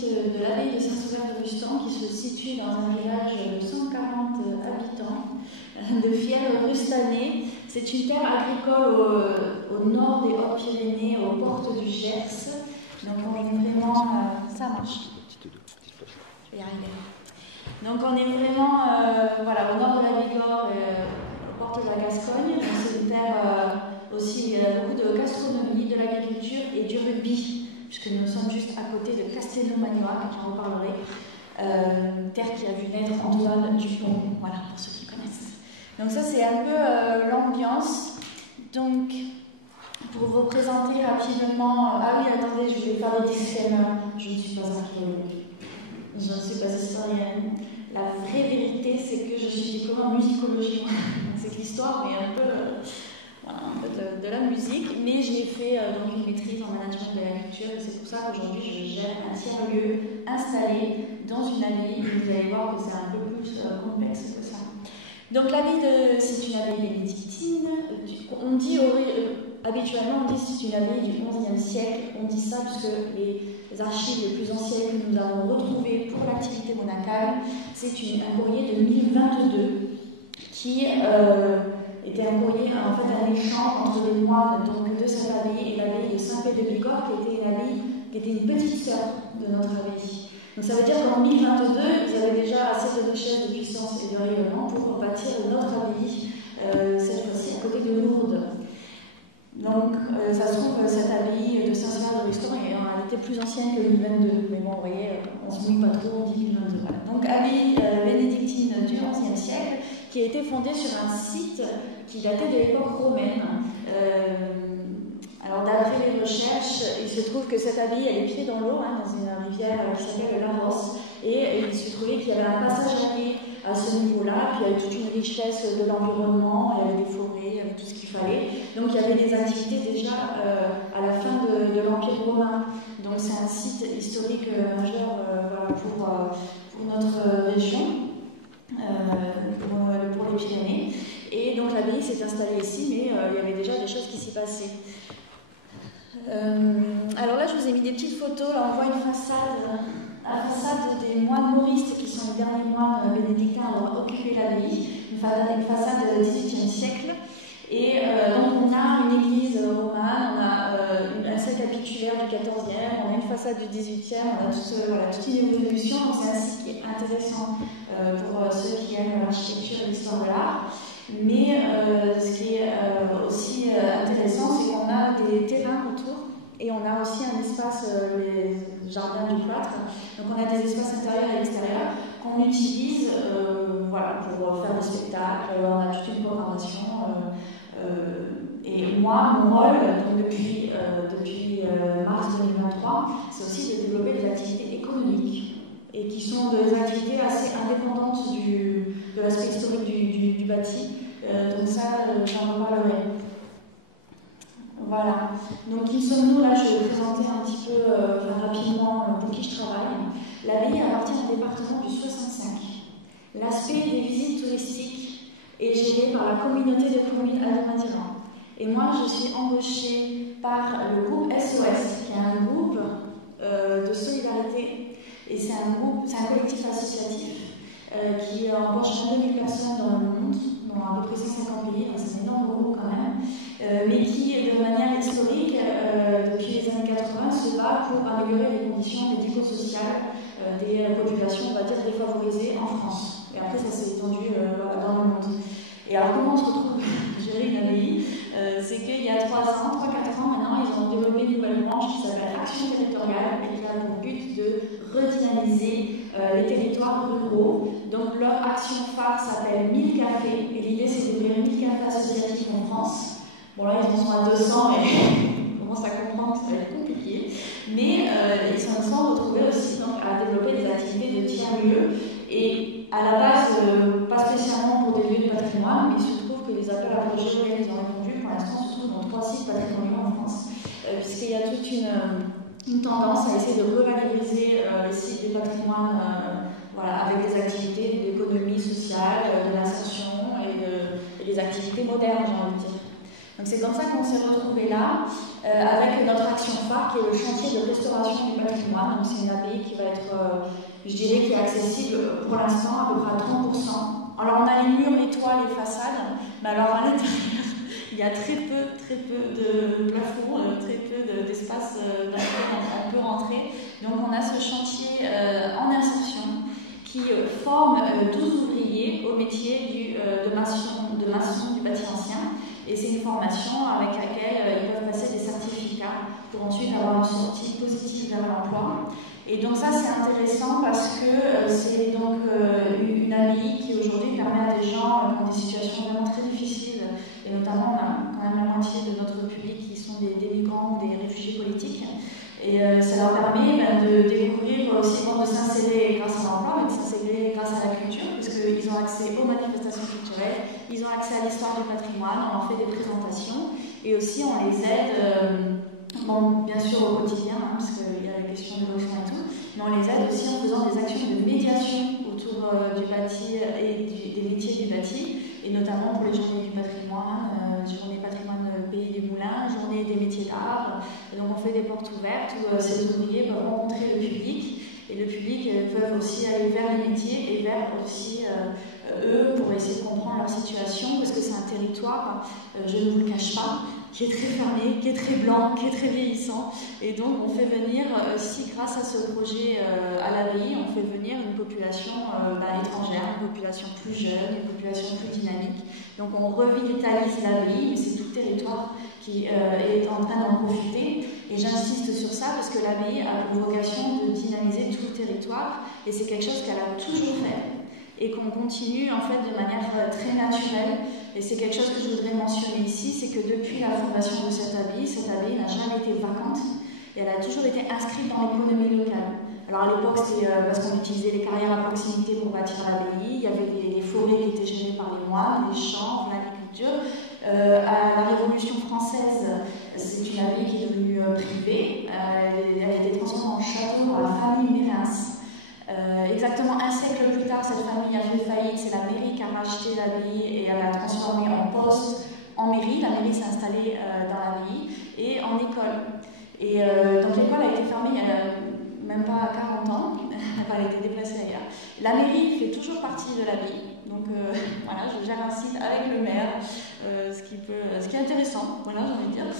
site de l'abbaye de Saint-Sauveur-de-Rustan qui se situe dans un village de 140 habitants de fiers rustanais. C'est une terre agricole au nord des Hautes-Pyrénées, aux portes du Gers. Donc on est vraiment... ça marche. Je vais y arriver. Donc on est vraiment voilà, au nord de la Bigorre, aux portes de la Gascogne. C'est une terre aussi, il y a beaucoup de gastronomie, de l'agriculture et du rugby, puisque nous sommes juste à côté de Castelnau-Magnoac, j'en reparlerai. Terre qui a vu naître Antoine Dupont, voilà, pour ceux qui connaissent. Donc ça c'est un peu l'ambiance. Donc pour vous présenter rapidement, ah oui attendez, je vais faire des disclaimers, je ne suis pas archéologue, je ne suis pas historienne. La vraie vérité c'est que je suis diplômée en musicologie, c'est que l'histoire est un peu... un peu de la musique, mais j'ai fait donc une maîtrise en management de la culture et c'est pour ça qu'aujourd'hui je gère un tiers-lieu installé dans une abbaye et vous allez voir que c'est un peu plus complexe que ça. Donc l'abbaye, c'est une abbaye bénédictine, on dit habituellement on dit c'est une abbaye du XIe siècle, on dit ça parce que les archives les plus anciennes que nous avons retrouvées pour l'activité monacale, c'est un courrier de 1022 qui était un courrier, en fait un échange entre les moines donc, de cette abbaye et l'abbaye de Saint-Pé-de-Bigorre, qui était une abbaye, qui était une petite sœur de notre abbaye. Donc ça veut dire qu'en 1022, ils avaient déjà assez de richesse, de puissance et de rayonnement pour bâtir notre abbaye, cette fois-ci à côté de Lourdes. Donc ça se trouve, cette abbaye de Saint-Sauveur-de-Rustan elle était plus ancienne que 1022, mais bon, vous voyez, on se mouille pas trop, on dit 1022. Voilà. Donc abbaye bénédictine du XIe siècle, qui a été fondée sur un site qui datait de l'époque romaine. Alors d'après les recherches, il se trouve que cette abbaye elle est pied dans l'eau, dans une rivière qui s'appelle la Rosse, et il se trouvait qu'il y avait un passage à quai à ce niveau-là, puis il y avait toute une richesse de l'environnement, il y avait des forêts, il y avait tout ce qu'il fallait. Donc il y avait des activités déjà à la fin de l'Empire romain. Donc c'est un site historique majeur voilà, pour notre région. Pour les Pyrénées. Et donc l'abbaye s'est installée ici, mais il y avait déjà des choses qui s'y passaient. Alors là, je vous ai mis des petites photos. Là, on voit une façade, la façade des moines mauristes, qui sont les derniers moines bénédictins à avoir occupé l'abbaye, une façade du XVIIIe siècle. Et donc on a une église romane, on a un saint capitulaire du XIVe, on a une façade du XVIIIe, on a toute une évolution. Donc c'est un site qui est intéressant pour ceux qui aiment l'architecture et l'histoire de l'art. Mais ce qui est aussi intéressant, c'est qu'on a des terrains autour et on a aussi un espace, les jardins du cloître. Donc on a des espaces intérieurs et extérieurs qu'on utilise voilà, pour faire des spectacles, on a toute une programmation. Et moi, mon rôle, donc depuis mars 2023, c'est aussi de développer des activités économiques et qui sont des activités assez indépendantes de l'aspect historique du bâti. Donc ça, j'en reparlerai. Voilà. Donc qui sommes-nous là? Je vais vous présenter un petit peu rapidement pour qui je travaille. L'abbaye appartient au département du 65. L'aspect des visites touristiques est géré par la communauté de communes Alpes-Maritime. Et moi, je suis embauchée par le groupe SOS, qui est un groupe de solidarité. Et c'est un collectif associatif qui embauche 2000 personnes dans le monde, dans à peu près 150 pays, donc c'est un énorme groupe quand même, mais qui, de manière historique, depuis les années 80, se bat pour améliorer les conditions médico-sociales des populations, on va dire, défavorisées en France. Et après, ça s'est étendu dans le monde. Et alors, comment on se retrouve à gérer une abbaye? C'est qu'il y a 3-4 ans maintenant, ils ont développé une nouvelle branche qui s'appelle Action territoriale et qui a pour but de redynamiser les territoires ruraux. Donc leur action phare s'appelle 1000 cafés et l'idée c'est d'ouvrir 1000 cafés associatifs en France. Bon là ils en sont à 200 et on commence à comprendre que ça va être compliqué. Mais ils sont retrouvés aussi donc, à développer des activités de tiers-lieux et à la base, pas spécialement pour des lieux de patrimoine, mais il se trouve que les appels à projets auxquels ils ont répondu pour l'instant se trouvent dans 3 sites patrimoniaux en France. Puisqu'il y a toute une tendance à essayer de revaloriser les sites du patrimoine voilà, avec des activités d'économie sociale, de l'insertion et des activités modernes, j'ai envie de dire. Donc c'est comme ça qu'on s'est retrouvés là, avec notre action phare qui est le chantier de restauration du patrimoine. Donc c'est une abbaye qui va être, je dirais, qui est accessible pour l'instant à peu près à 30%. Alors on a les murs, les toits, les façades, mais alors à l'intérieur, il y a très peu de plafond, très peu d'espace dans lequel on peut rentrer. Donc on a ce chantier en insertion qui forme 12 ouvriers au métier de maçon du bâti ancien. Et c'est une formation avec laquelle ils peuvent passer des certificats pour ensuite avoir une sortie positive vers l'emploi. Et donc ça c'est intéressant parce que c'est donc une abbaye qui aujourd'hui permet à des gens qui ont des situations vraiment très difficiles, et notamment on a quand même la moitié de notre public qui sont des migrants ou des réfugiés politiques. Et ça leur permet de découvrir aussi, de s'insérer grâce à l'emploi, mais de s'insérer grâce à la culture, puisqu'ils ont accès aux manifestations culturelles, ils ont accès à l'histoire du patrimoine, on leur fait des présentations, et aussi on les aide, bon, bien sûr au quotidien, hein, parce qu'il y a la question de logement et tout, mais on les aide aussi en faisant des actions de médiation autour du bâti et des métiers du bâti, et notamment pour les journées du patrimoine, journée patrimoine Pays des Moulins, journée des métiers d'art. Et donc on fait des portes ouvertes où ces ouvriers peuvent rencontrer le public, et le public peut aussi aller vers les métiers et vers aussi eux pour essayer de comprendre leur situation, parce que c'est un territoire, je ne vous le cache pas, qui est très fermé, qui est très blanc, qui est très vieillissant. Et donc on fait venir, si grâce à ce projet à l'abbaye, on fait venir une population étrangère, une population plus jeune, une population plus dynamique. Donc on revitalise l'abbaye, mais c'est tout le territoire qui est en train d'en profiter. Et j'insiste sur ça parce que l'abbaye a pour vocation de dynamiser tout le territoire, et c'est quelque chose qu'elle a toujours fait et qu'on continue en fait de manière très naturelle. Et c'est quelque chose que je voudrais mentionner ici, c'est que depuis la fondation de cette abbaye n'a jamais été vacante, et elle a toujours été inscrite dans l'économie locale. Alors à l'époque, c'était parce qu'on utilisait les carrières à proximité pour bâtir l'abbaye, il y avait les forêts qui étaient gérées par les moines, les champs, l'agriculture. À la Révolution française, c'est une abbaye qui est devenue privée, elle a été transformée en château par la famille Mérins. Exactement un siècle plus tard, cette famille a fait faillite, c'est la mairie qui a racheté l'abbaye et elle l'a transformée en poste, en mairie. La mairie s'est installée dans l'abbaye, et en école. Et donc l'école a été fermée il y a même pas 40 ans, elle a été déplacée ailleurs. La mairie fait toujours partie de l'abbaye, donc voilà, je gère un site avec le maire, ce qui est intéressant, voilà, j'ai envie de dire.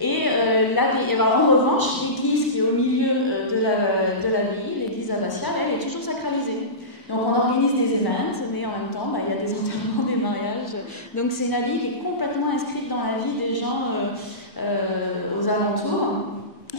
Et l'abbaye, en revanche, l'église qui est au milieu de l'abbaye, l'église abbatiale, elle est toujours sacralisée. Donc on organise des événements, mais en même temps, il y a des enterrements, des mariages. Donc c'est une abbaye qui est complètement inscrite dans la vie des gens aux alentours,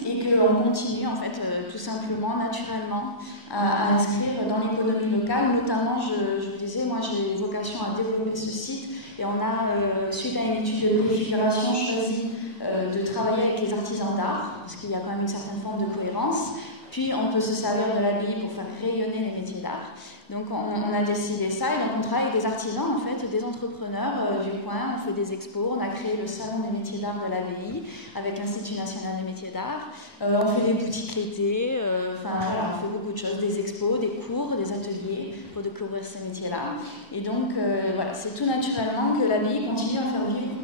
et qu'on continue en fait tout simplement, naturellement, à inscrire dans l'économie locale. Notamment, je vous disais, moi j'ai vocation à développer ce site, et on a, suite à une étude de préfiguration, choisi de travailler avec les artisans d'art, parce qu'il y a quand même une certaine forme de cohérence. Puis on peut se servir de l'abbaye pour faire rayonner les métiers d'art. Donc on a décidé ça, et donc on travaille avec des artisans, en fait, des entrepreneurs du coin. On fait des expos, on a créé le salon des métiers d'art de l'abbaye avec l'Institut national des métiers d'art. On fait des boutiques l'été, enfin voilà, on fait beaucoup de choses, des expos, des cours, des ateliers pour découvrir ces métiers-là. Et donc voilà, c'est tout naturellement que l'abbaye continue à faire vivre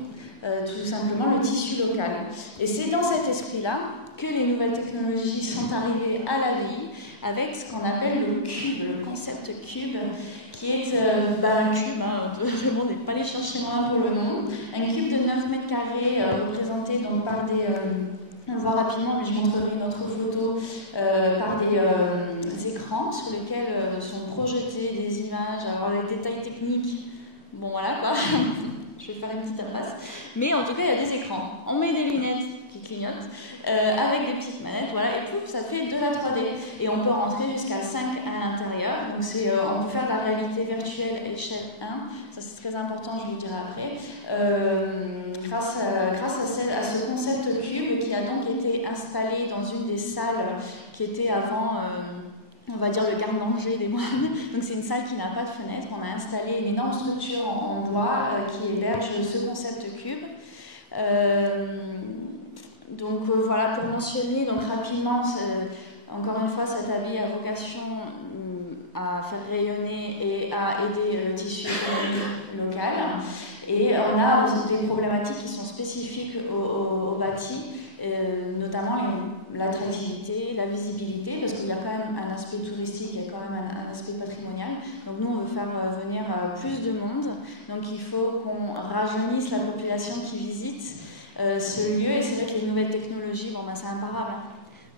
tout simplement le tissu local. Et c'est dans cet esprit-là que les nouvelles technologies sont arrivées à l'abbaye, avec ce qu'on appelle le cube, le concept cube, qui est un cube, je ne vais pas aller chercher loin pour le nom, un cube de 9 mètres carrés représenté donc par des, on le voit rapidement, mais je montrerai une autre photo, par des écrans sur lesquels sont projetées des images. Alors les détails techniques, bon voilà quoi, je vais faire une petite impasse, mais en tout cas il y a des écrans. On met des lunettes qui clignotent, avec des petites manettes, voilà, et pouf, ça fait de la 3D. Et on peut rentrer jusqu'à 5 à l'intérieur. Donc on peut faire de la réalité virtuelle échelle 1, ça c'est très important, je vous le dirai après, grâce à ce concept cube qui a donc été installé dans une des salles qui était avant, on va dire, le garde-manger des moines. Donc c'est une salle qui n'a pas de fenêtre. On a installé une énorme structure en bois qui héberge ce concept cube. Donc voilà, pour mentionner donc rapidement, encore une fois, cette abbaye a vocation à faire rayonner et à aider le tissu économique local. Et on a des problématiques qui sont spécifiques au bâti, notamment l'attractivité, la visibilité, parce qu'il y a quand même un aspect touristique, il y a quand même un aspect patrimonial. Donc nous, on veut faire venir plus de monde, donc il faut qu'on rajeunisse la population qui visite ce lieu, et c'est vrai que les nouvelles technologies, bon, ben, c'est imparable.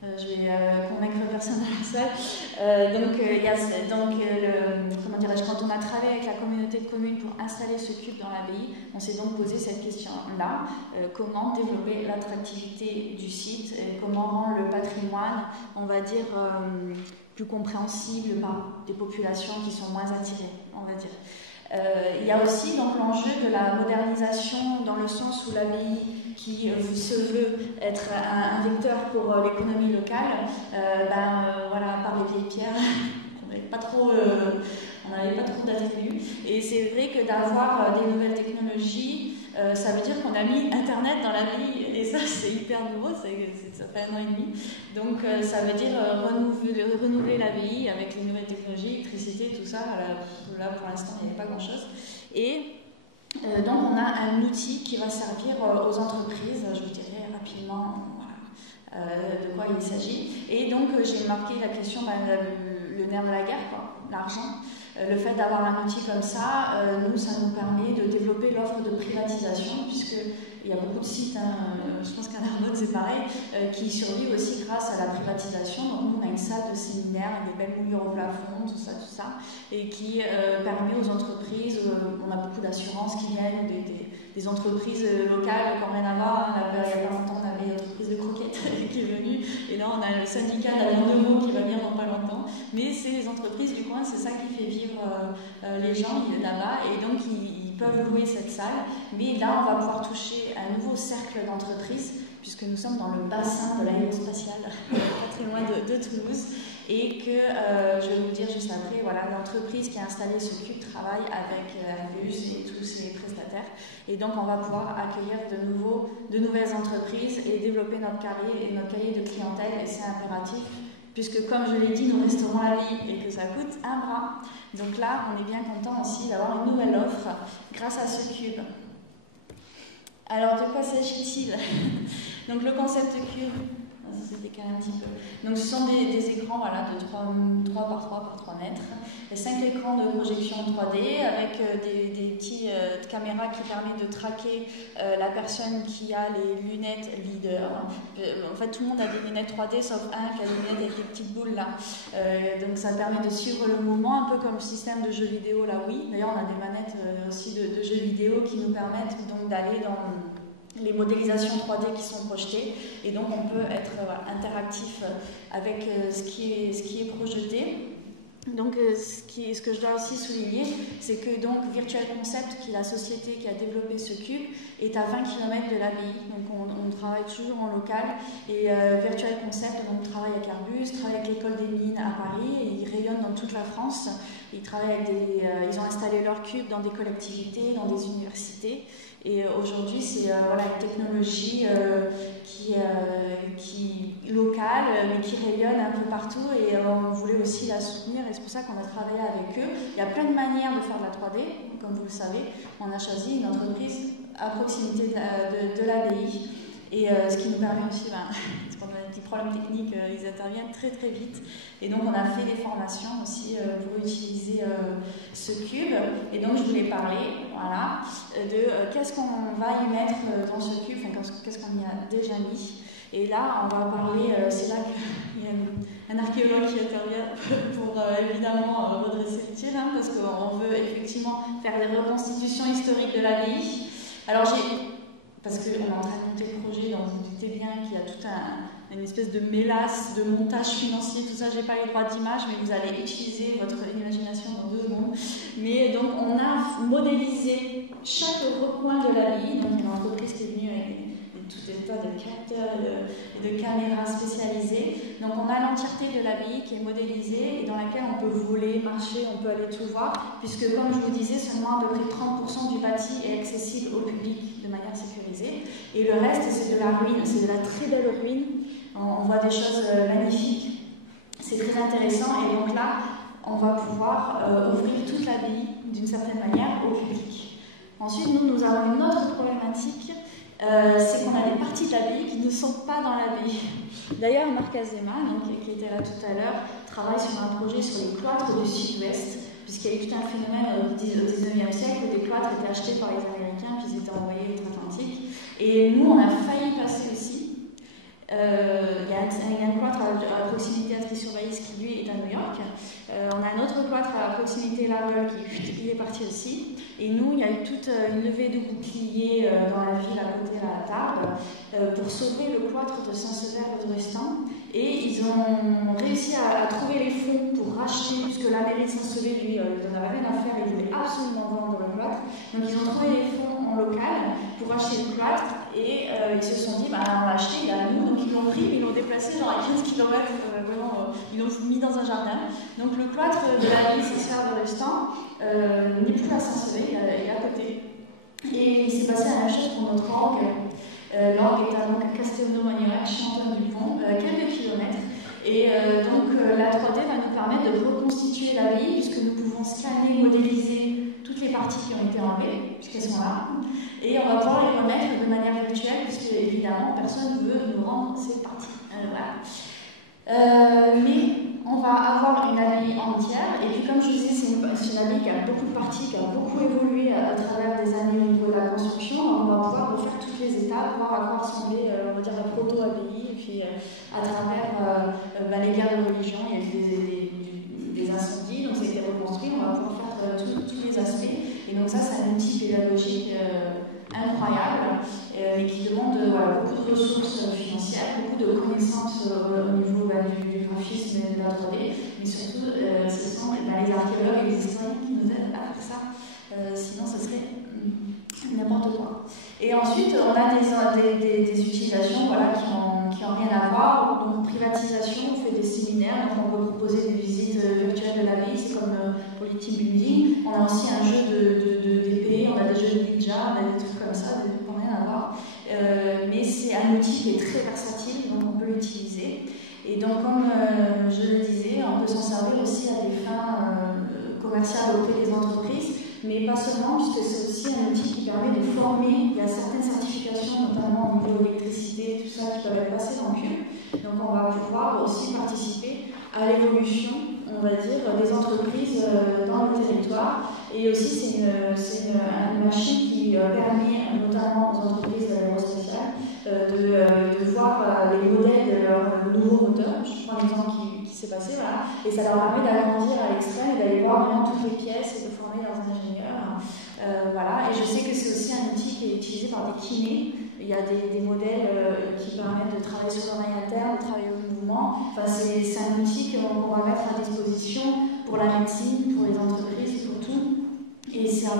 Je vais convaincre personne dans la salle. Comment dirais-je, quand on a travaillé avec la communauté de communes pour installer ce cube dans l'abbaye, on s'est donc posé cette question-là. Comment développer l'attractivité du site, et comment rendre le patrimoine, on va dire, plus compréhensible par des populations qui sont moins attirées, on va dire. Il y a aussi donc l'enjeu de la modernisation dans le sens où l'abbaye qui se veut être un vecteur pour l'économie locale, voilà, par les vieilles pierres, on n'avait pas trop d'attributs. Et c'est vrai que d'avoir des nouvelles technologies, ça veut dire qu'on a mis Internet dans l'abbaye, et ça c'est hyper nouveau, ça fait 1 an et demi. Donc ça veut dire renouveler l'abbaye avec les nouvelles technologies, l'électricité, tout ça. Là pour l'instant il n'y avait pas grand chose. Et donc on a un outil qui va servir aux entreprises, je vous dirai rapidement de quoi il s'agit. Et donc j'ai marqué la question, le nerf de la guerre, l'argent. Le fait d'avoir un outil comme ça, ça nous permet de développer l'offre de privatisation, puisqu'il y a beaucoup de sites, je pense qu'à Narbonne c'est pareil, qui survivent aussi grâce à la privatisation. Donc nous on a une salle de séminaire avec des belles moulures au plafond, tout ça, et qui permet aux entreprises, on a beaucoup d'assurances qui viennent, des entreprises locales qui n'ont rien à voir. Il n'y a pas longtemps on avait l'entreprise de croquettes qui est venue, et là on a le syndicat de la viande de veau qui va venir dans pas longtemps. Mais c'est les entreprises du coin, c'est ça qui fait vivre les gens là-bas, et donc ils peuvent louer cette salle. Mais là on va pouvoir toucher un nouveau cercle d'entreprises, puisque nous sommes dans le bassin de l'aérospatiale, pas très loin de Toulouse, et que, je vais vous dire juste après, voilà, l'entreprise qui a installé ce cube travaille avec Airbus et tous ses prestataires, et donc on va pouvoir accueillir de nouvelles entreprises et développer notre cahier de clientèle, et c'est impératif, puisque comme je l'ai dit, nous resterons la vie et que ça coûte un bras. Donc là, on est bien content aussi d'avoir une nouvelle offre grâce à ce cube. Alors, de quoi s'agit-il? Donc, le concept cube, ça s'est décalé un petit peu. Donc, ce sont des écrans, voilà, de 3 par 3 par 3 mètres. Et 5 écrans de projection 3D avec des petites caméras qui permettent de traquer la personne qui a les lunettes leader. En fait, tout le monde a des lunettes 3D sauf un qui a des lunettes avec des petites boules là. Donc, ça permet de suivre le mouvement, un peu comme le système de jeux vidéo là, oui. D'ailleurs, on a des manettes aussi de jeux vidéo qui nous permettent donc d'aller dans les modélisations 3D qui sont projetées, et donc on peut être interactif avec ce qui est projeté. Donc ce que je dois aussi souligner, c'est que donc Virtual Concept, qui est la société qui a développé ce cube, est à 20 km de l'abbaye. Donc on travaille toujours en local, et Virtual Concept donc, travaille avec Airbus, travaille avec l'école des mines à Paris, et ils rayonnent dans toute la France. Ils travaillent avec ils ont installé leur cube dans des collectivités, dans des universités. Et aujourd'hui, c'est une technologie qui locale, mais qui rayonne un peu partout, et on voulait aussi la soutenir, et c'est pour ça qu'on a travaillé avec eux. Il y a plein de manières de faire de la 3D, comme vous le savez. On a choisi une entreprise à proximité de l'abbaye, et ce qui nous permet aussi, parce qu'on a des petits problèmes techniques, ils interviennent très très vite, et donc on a fait des formations aussi pour utiliser ce cube. Et donc je voulais parler de qu'est-ce qu'on va y mettre dans ce cube, qu'est-ce qu'on y a déjà mis. Et là on va parler, c'est là qu'il y a un archéologue qui intervient pour évidemment redresser le tir, parce qu'on veut effectivement faire des reconstitutions historiques de l'abbaye. Alors parce qu'on est en train de monter le projet, donc vous doutez bien qu'il y a toute une espèce de mélasse, de montage financier, tout ça, j'ai pas les droits d'image, mais vous allez utiliser votre imagination dans 2 secondes. Mais donc on a modélisé chaque recoin de l'abbaye, donc il y a une entreprise qui est venue avec tout un tas de capteurs et de caméras spécialisées. Donc on a l'entièreté de l'abbaye qui est modélisée et dans laquelle on peut voler, marcher, on peut aller tout voir, puisque comme je vous disais, seulement à peu près 30% du bâti est accessible au public de manière sécurisée. Et le reste, c'est de la ruine, c'est de la très belle ruine. On voit des choses magnifiques. C'est très intéressant, et donc là, on va pouvoir ouvrir toute l'abbaye d'une certaine manière au public. Ensuite, nous avons une autre problématique, c'est qu'on a des parties de l'abbaye qui ne sont pas dans l'abbaye. D'ailleurs, Marc Azema, qui était là tout à l'heure, travaille sur un projet sur les cloîtres du sud-ouest, puisqu'il y a eu tout un phénomène au XIXe siècle où des cloîtres étaient achetés par les Américains puis ils étaient envoyés outre-Atlantique. Et nous, on a failli passer aussi. Il y a un cloître à proximité d'Astry-sur-Baïse qui, lui, est à New York. On a un autre cloître à proximité de La Reule qui est parti aussi. Et nous, il y a eu toute une levée de boucliers dans la ville à côté de la Tarbes pour sauver le cloître de Saint-Sever de Restan. Et ils ont réussi à trouver les fonds pour racheter, puisque la mairie de Saint-Sever, lui, il n'en avait rien à faire, il voulait absolument vendre le cloître. Donc ils ont trouvé les fonds en local pour acheter le cloître et ils se sont dit, bah, on l'a acheté, il est à nous. Donc ils l'ont pris, mais ils l'ont déplacé genre à 15 km, ils l'ont mis dans un jardin. Donc le cloître de l'abbaye Saint-Sever de Restan n'est plus à Saint-Sever, il est à côté. Et il s'est passé la même chose pour notre orgue. L'orgue est à Castelnau-Magnoac, Chanton-du-Pont, quelques kilomètres. Et donc la 3D va nous permettre de reconstituer l'abbaye, puisque nous pouvons scanner, modéliser toutes les parties qui ont été enlevées, puisqu'elles sont là. Et on va pouvoir les remettre de manière virtuelle, puisque évidemment personne ne veut nous rendre ces parties. Voilà. Mais on va avoir une abbaye entière, et puis comme je vous disais, c'est une abbaye qui a beaucoup de parties, qui a beaucoup évolué à travers des années au niveau de la construction. Donc on va pouvoir refaire toutes les étapes, voir à quoi ressemblait, on va dire, la proto-abbaye, et puis à travers les guerres de religion, il y a eu des incendies, donc c'était reconstruit, on va pouvoir faire tous les aspects. Et donc ça, c'est un outil pédagogique incroyable, mais qui demande beaucoup de ressources financières, beaucoup de connaissances au niveau du graphisme et de la 3D, mais surtout, ce sont les archéologues et les historiens qui nous aident à faire ça, sinon ce serait n'importe quoi. Et ensuite, on a des utilisations qui n'ont rien à voir. Donc, privatisation, on fait des séminaires, donc on peut proposer des visites virtuelles de l'abbaye, c'est comme pour les team building. On a aussi un jeu d'épée, on a des jeux de ninja, on a des trucs comme ça, des trucs qui n'ont rien à voir. Mais c'est un outil qui est très versatile, donc on peut l'utiliser. Et donc, comme je le disais, on peut s'en servir aussi à des fins commerciales auprès des entreprises. Mais pas seulement, puisque c'est aussi un outil qui permet de former. Il y a certaines certifications, notamment au niveau électricité, tout ça, qui peuvent être passées dans le cube. Donc on va pouvoir aussi participer à l'évolution, on va dire, des entreprises dans le territoire. Et aussi, c'est une machine qui permet, notamment aux entreprises aérospatiales, de voir les modèles de leurs nouveaux moteurs. Je prends l'exemple qui s'est passé, voilà. Et ça leur permet d'agrandir à l'extrême et d'aller voir vraiment toutes les pièces et de former leurs ingénieurs. Voilà. Et je sais que c'est aussi un outil qui est utilisé par des kinés. Il y a des modèles qui permettent de travailler sur l'oreille interne, de travailler au mouvement. Enfin, c'est un outil qu'on va mettre à disposition pour la médecine, pour les entreprises, pour tout. Et ça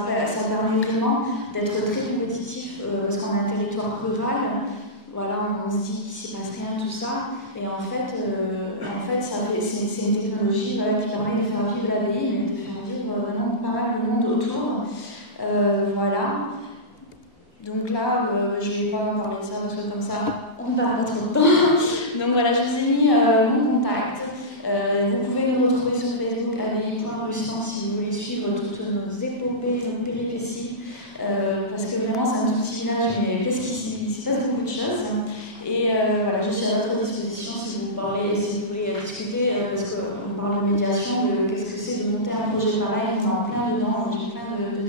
permet vraiment d'être très compétitif parce qu'on a un territoire rural. Voilà, on se dit qu'il ne se passe rien, tout ça. Et en fait c'est une technologie qui permet de faire vivre l'abbaye, mais de faire vivre vraiment pas mal de monde autour. Voilà. Donc là, je ne vais pas vous parler de ça parce que comme ça, on perd pas trop de temps. Donc voilà, je vous ai mis mon contact. Vous pouvez nous retrouver sur Facebook abbaye.rustan si vous voulez suivre toutes nos épopées, nos péripéties. Parce que vraiment, c'est un tout petit village, mais qu'est-ce qui s'y passe beaucoup de choses. Et voilà, je suis à votre disposition si vous voulez discuter, parce qu'on parle de médiation, de qu'est-ce que c'est de monter un projet pareil, on est en plein dedans, j'ai plein de